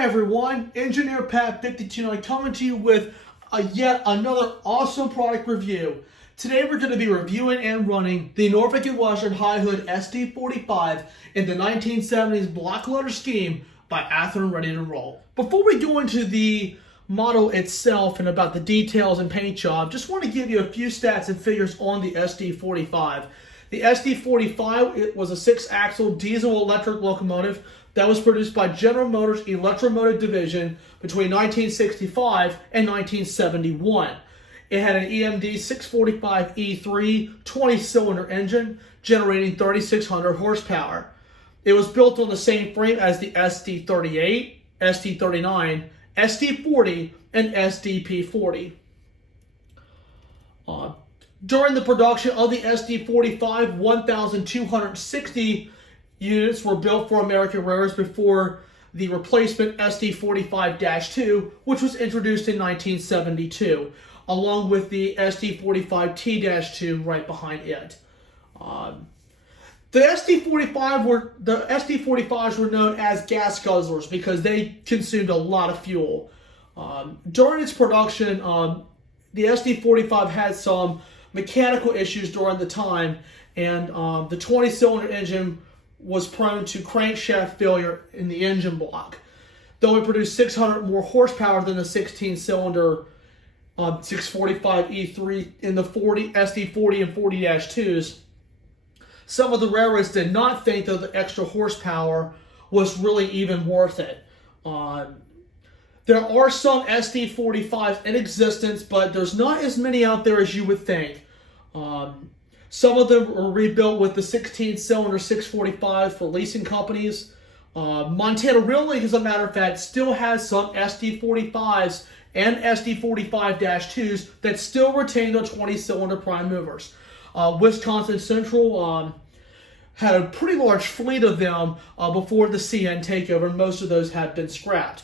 Hi everyone, Engineer Pat 529 coming to you with yet another awesome product review. Today we're going to be reviewing and running the Norfolk & Western High Hood SD45 in the 1970s block loader scheme by Athearn, ready to roll. Before we go into the model itself and about the details and paint job, just want to give you a few stats and figures on the SD45. The SD45 it was a 6-axle diesel electric locomotive that was produced by General Motors Electromotive Division between 1965 and 1971. It had an EMD 645E3 20-cylinder engine generating 3,600 horsepower. It was built on the same frame as the SD38, SD39, SD40, and SDP40. During the production of the SD45, 1,260 units were built for American railroads before the replacement SD45-2, which was introduced in 1972, along with the SD45T-2 right behind it. The SD45s were known as gas guzzlers because they consumed a lot of fuel. During its production, the SD45 had some mechanical issues during the time, and the 20-cylinder engine was prone to crankshaft failure in the engine block. Though it produced 600 more horsepower than the 16-cylinder 645E3 in the SD40 and 40-2s, some of the railroads did not think that the extra horsepower was really even worth it. There are some SD45s in existence, but there's not as many out there as you would think. Some of them were rebuilt with the 16-cylinder 645s for leasing companies. Montana Railway, as a matter of fact, still has some SD45s and SD45-2s that still retain their 20-cylinder prime movers. Wisconsin Central had a pretty large fleet of them before the CN takeover, and most of those had been scrapped.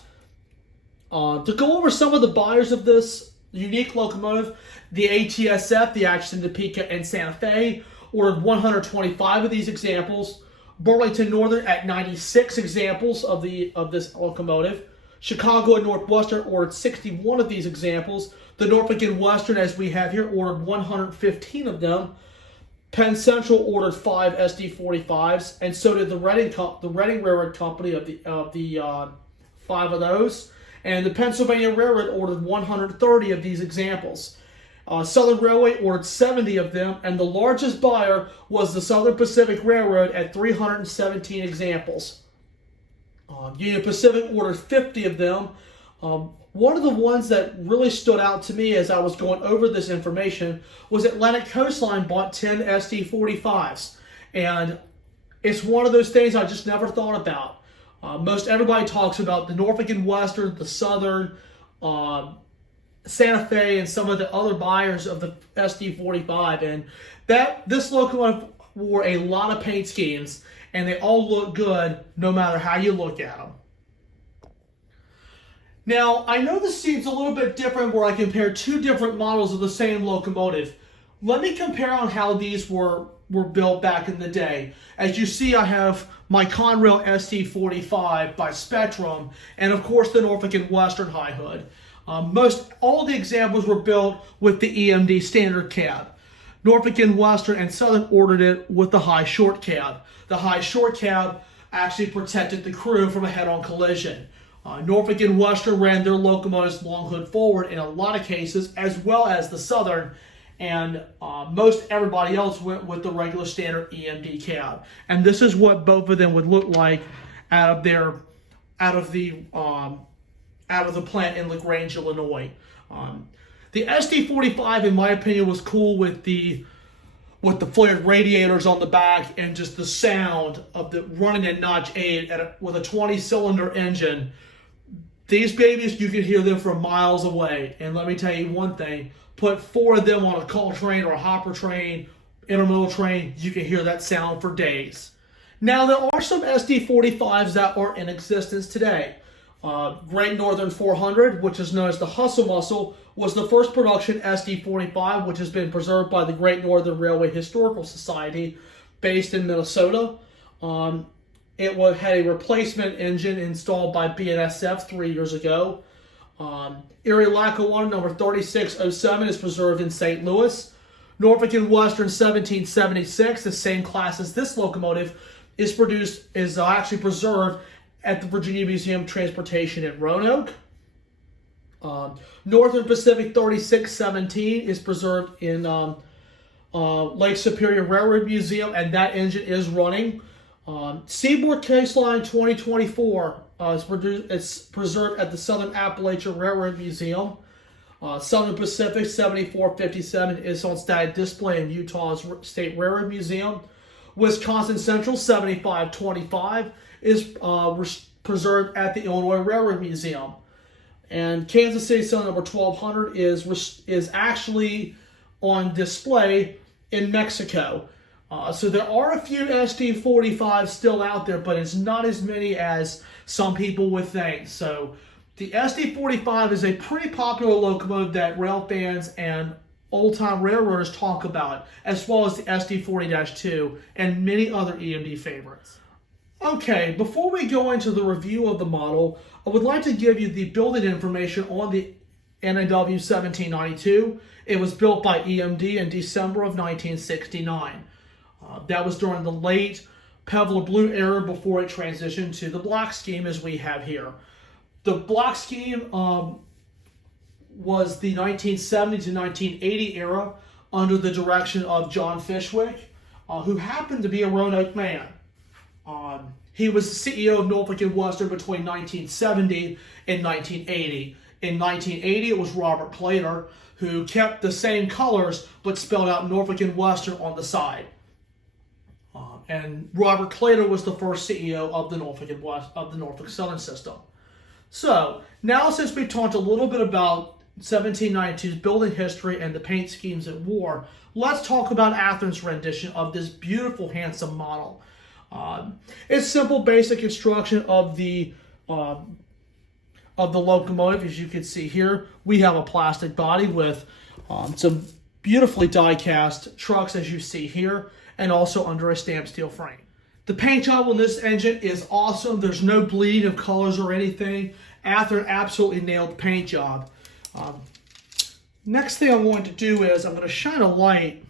To go over some of the buyers of this unique locomotive, the ATSF, the Atchison, Topeka, and Santa Fe ordered 125 of these examples. Burlington Northern at 96 examples of this locomotive. Chicago and Northwestern ordered 61 of these examples. The Norfolk & Western, as we have here, ordered 115 of them. Penn Central ordered 5 SD45s, and so did the Reading Railroad Company of the 5 of those. And the Pennsylvania Railroad ordered 130 of these examples. Southern Railway ordered 70 of them, and the largest buyer was the Southern Pacific Railroad at 317 examples. Union Pacific ordered 50 of them. One of the ones that really stood out to me as I was going over this information was Atlantic Coastline bought 10 SD45s. And it's one of those things I just never thought about. Most everybody talks about the Norfolk & Western, the Southern, Santa Fe, and some of the other buyers of the SD45. And this locomotive wore a lot of paint schemes, and they all look good no matter how you look at them. Now, I know this seems a little bit different where I compare two different models of the same locomotive. Let me compare on how these were built back in the day. As you see, I have my Conrail SD45 by Spectrum, and of course the Norfolk & Western High Hood. All the examples were built with the EMD standard cab. Norfolk & Western and Southern ordered it with the high short cab. The high short cab actually protected the crew from a head-on collision. Norfolk & Western ran their locomotives long hood forward in a lot of cases, as well as the Southern, and most everybody else went with the regular standard EMD cab. And this is what both of them would look like out of the plant in LaGrange, Illinois. The SD45, in my opinion, was cool with the flared radiators on the back and just the sound of the running in notch 8 with a 20-cylinder engine. These babies, you could hear them from miles away. And let me tell you one thing, put 4 of them on a coal train or a hopper train, intermodal train, you can hear that sound for days. Now, there are some SD45s that are in existence today. Great Northern 400, which is known as the Hustle Muscle, was the first production SD45, which has been preserved by the Great Northern Railway Historical Society, based in Minnesota. had a replacement engine installed by BNSF 3 years ago. Erie Lackawanna number 3607 is preserved in St. Louis. Norfolk and Western 1776, the same class as this locomotive, is actually preserved at the Virginia Museum of Transportation in Roanoke. Northern Pacific 3617 is preserved in Lake Superior Railroad Museum, and that engine is running. Seaboard Coastline 2024 is preserved at the Southern Appalachian Railroad Museum. Southern Pacific 7457 is on static display in Utah's State Railroad Museum. Wisconsin Central 7525 is preserved at the Illinois Railroad Museum. And Kansas City Southern number 1200 is actually on display in Mexico. So there are a few SD45s still out there, but it's not as many as some people would think. So the SD45 is a pretty popular locomotive that rail fans and old-time railroaders talk about, as well as the SD40-2 and many other EMD favorites. Okay, before we go into the review of the model, I would like to give you the building information on the NAW 1792. It was built by EMD in December of 1969. That was during the late Pevlar Blue era before it transitioned to the block scheme as we have here. The block scheme was the 1970 to 1980 era under the direction of John Fishwick, who happened to be a Roanoke man. He was the CEO of Norfolk and Western between 1970 and 1980. In 1980, it was Robert Plater, who kept the same colors but spelled out Norfolk and Western on the side. And Robert Plater was the first CEO of the Norfolk Southern system. So now, since we've talked a little bit about 1792's building history and the paint schemes it wore, let's talk about Athearn's rendition of this beautiful, handsome model. It's simple, basic construction of the locomotive. As you can see here, we have a plastic body with some beautifully die-cast trucks, as you see here, and also under a stamped steel frame. The paint job on this engine is awesome. There's no bleeding of colors or anything. Athearn absolutely nailed the paint job. Next thing I'm going to do is I'm going to shine a light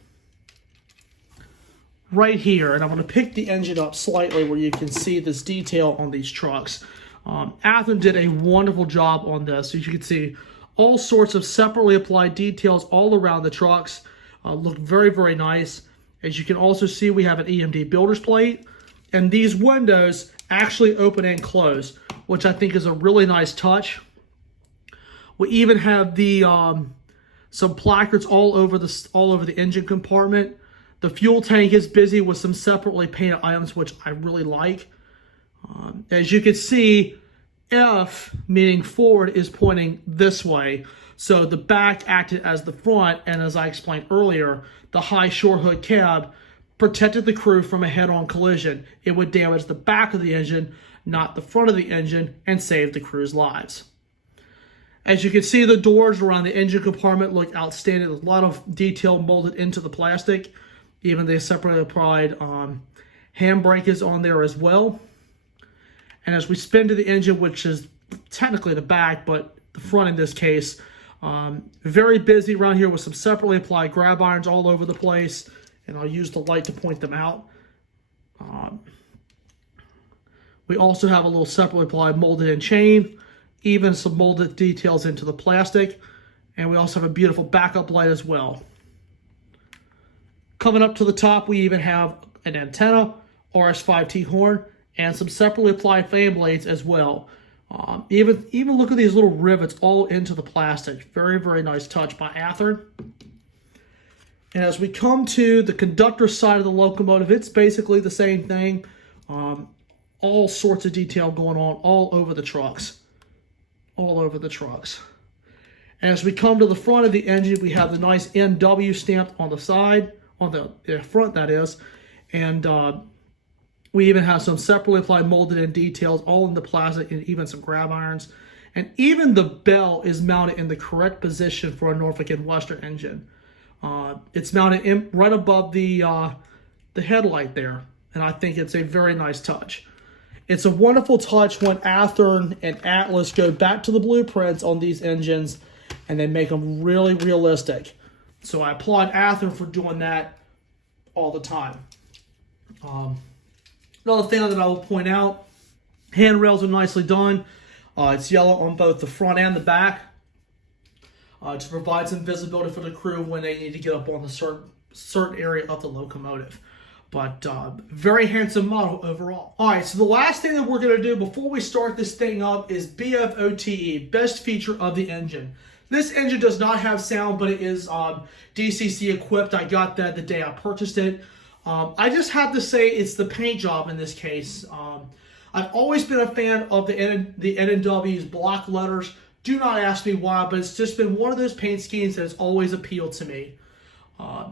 right here, and I'm going to pick the engine up slightly where you can see this detail on these trucks. Athearn did a wonderful job on this. As you can see, all sorts of separately applied details all around the trucks. Look very, very nice. As you can also see, we have an EMD builder's plate, and these windows actually open and close, which I think is a really nice touch. We even have the some placards all over the engine compartment. The fuel tank is busy with some separately painted items, which I really like. As you can see, F, meaning forward, is pointing this way. So the back acted as the front, and as I explained earlier, the high short hood cab protected the crew from a head-on collision. It would damage the back of the engine, not the front of the engine, and save the crew's lives. As you can see, the doors around the engine compartment look outstanding. There's a lot of detail molded into the plastic. Even the separately applied handbrake is on there as well. And as we spin to the engine, which is technically the back, but the front in this case, very busy around here with some separately applied grab irons all over the place. And I'll use the light to point them out. We also have a little separately applied molded in chain, even some molded details into the plastic. And we also have a beautiful backup light as well. Coming up to the top, we even have an antenna, RS5T horn, and some separately applied fan blades as well. Even look at these little rivets all into the plastic. Very, very nice touch by Athearn. And as we come to the conductor side of the locomotive, it's basically the same thing. All sorts of detail going on all over the trucks. All over the trucks. And as we come to the front of the engine, we have the nice NW stamped on the side, on the front that is. And we even have some separately applied molded in details all in the plastic, and even some grab irons. And even the bell is mounted in the correct position for a Norfolk and Western engine. It's mounted right above the headlight there, and I think it's a very nice touch. It's a wonderful touch when Athearn and Atlas go back to the blueprints on these engines and they make them really realistic. So I applaud Athearn for doing that all the time. Another thing that I will point out, handrails are nicely done. It's yellow on both the front and the back to provide some visibility for the crew when they need to get up on the certain area of the locomotive. But very handsome model overall. All right, so the last thing that we're going to do before we start this thing up is BFOTE, best feature of the engine. This engine does not have sound, but it is DCC equipped. I got that the day I purchased it. I just have to say it's the paint job in this case. I've always been a fan of the N&W's block letters. Do not ask me why, but it's just been one of those paint schemes that has always appealed to me. I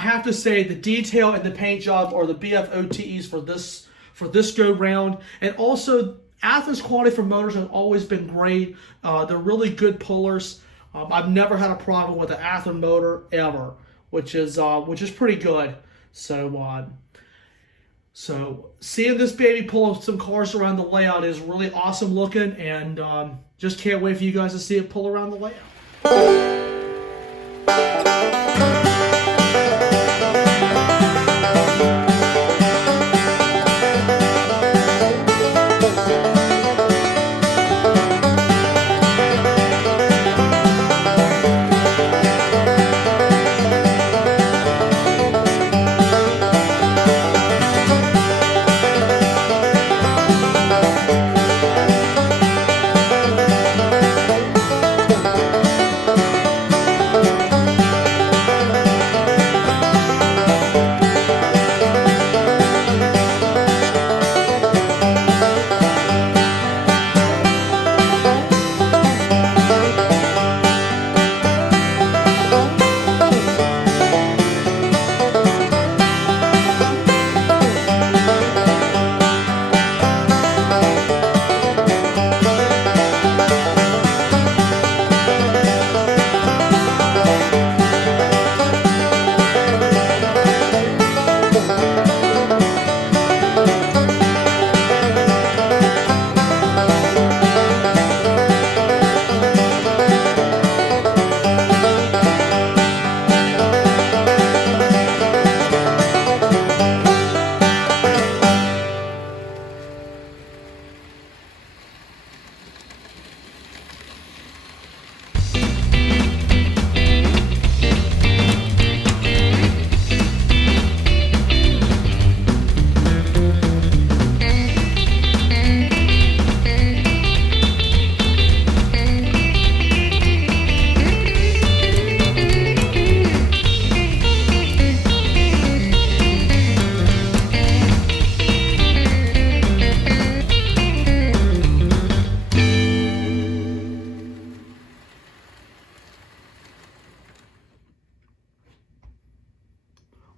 have to say the detail and the paint job are the BFOTEs for this go round, and also Athearn's quality for motors has always been great. They're really good pullers. I've never had a problem with an Athearn motor ever, which is pretty good. So seeing this baby pull some cars around the layout is really awesome looking, and just can't wait for you guys to see it pull around the layout.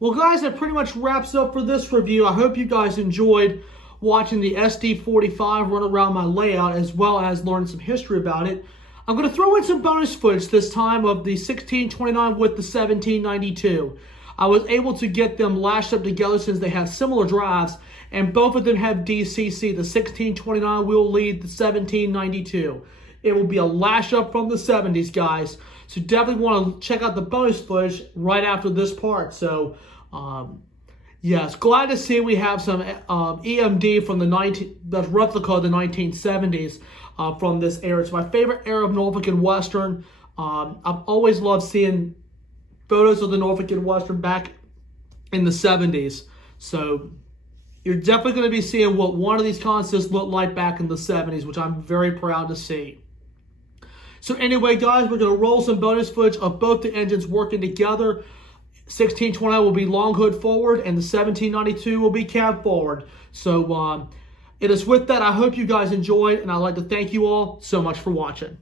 Well, guys, that pretty much wraps up for this review. I hope you guys enjoyed watching the SD45 run around my layout, as well as learning some history about it. I'm going to throw in some bonus footage this time of the 1629 with the 1792. I was able to get them lashed up together since they have similar drives, and both of them have DCC. The 1629 will lead the 1792. It will be a lash up from the 70s, guys. So definitely want to check out the bonus footage right after this part. So, yes, glad to see we have some EMD from the replica of the 1970s from this era. It's my favorite era of Norfolk and Western. I've always loved seeing photos of the Norfolk and Western back in the 70s. So you're definitely going to be seeing what one of these concepts looked like back in the 70s, which I'm very proud to see. So anyway, guys, we're going to roll some bonus footage of both the engines working together. 1620 will be long hood forward, and the 1792 will be cab forward. So it is with that, I hope you guys enjoyed, and I'd like to thank you all so much for watching.